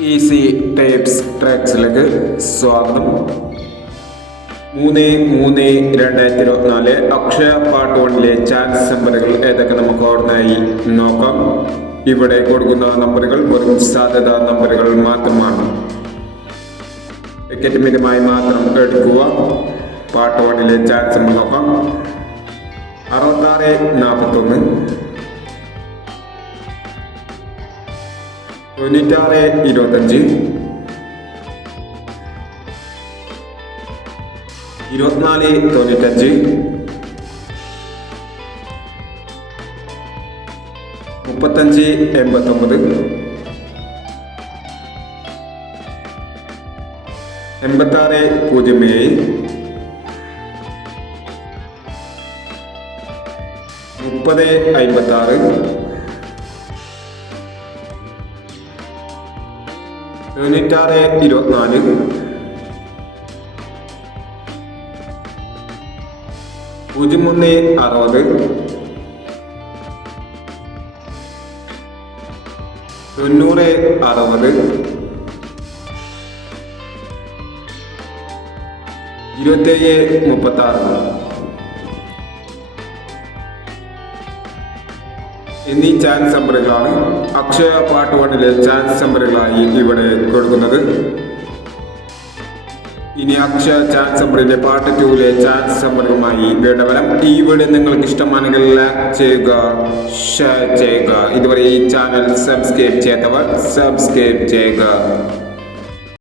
Easy tapes ട്രാക്സിലേക്ക് സ്വാഗതം. മൂന്ന് മൂന്ന് രണ്ടായിരത്തി ഇരുപത്തിനാല് അക്ഷയ പാർട്ട് വണ്ണിലെ ചാൻസ് നമ്പറുകൾ ഏതൊക്കെ നമുക്ക് ഓർമ്മയായി? നോക്കാം. ഇവിടെ കൊടുക്കുന്ന നമ്പറുകൾ വെറും സാധ്യതാ നമ്പറുകൾ മാത്രമാണ്. ടിക്കറ്റ് മിതമായി മാത്രം എടുക്കുക. പാർട്ട് വണ്ണിലെ ചാൻസ് നമ്പർ നോക്കാം. അറുപത്താറ് നാൽപ്പത്തൊന്ന് തൊണ്ണൂറ്റാറ് ഇരുപത്തഞ്ച്. ഇരുപത്തിനാല് തൊണ്ണൂറ്റഞ്ച്. മുപ്പത്തഞ്ച് എൺപത്തൊമ്പത്. എൺപത്താറ് പൂജ്യം ഏഴ്. മുപ്പത് അമ്പത്താറ് തൊണ്ണൂറ്റാറ് ഇരുപത്തിനാല്. പൂജ്യം മൂന്ന് അറുപത്. തൊണ്ണൂറ് അറുപത്. ഇരുപത്തേഴ് മുപ്പത്തി എന്നീ ചാൻസ് നമ്പറുകളാണ് അക്ഷയ പാർട്ട് വണ്ണിലെ ചാൻസ് നമ്പറുകളായി ഇവിടെ കൊടുക്കുന്നത്. ഇനി അക്ഷയ ചാൻസ് നമ്പറിന്റെ പാർട്ട് ടൂവിലെ ചാൻസ് നമ്പറുമായി വേണ്ടവരം ഈ വീഡിയോ നിങ്ങൾക്ക് ഇഷ്ടമാണെങ്കിൽ ലൈക്ക് ചെയ്യുക ഷെയർ ചെയ്യുക. ഇതുവരെ ഈ ചാനൽ സബ്സ്ക്രൈബ് ചെയ്യാത്തവർ സബ്സ്ക്രൈബ് ചെയ്യുക.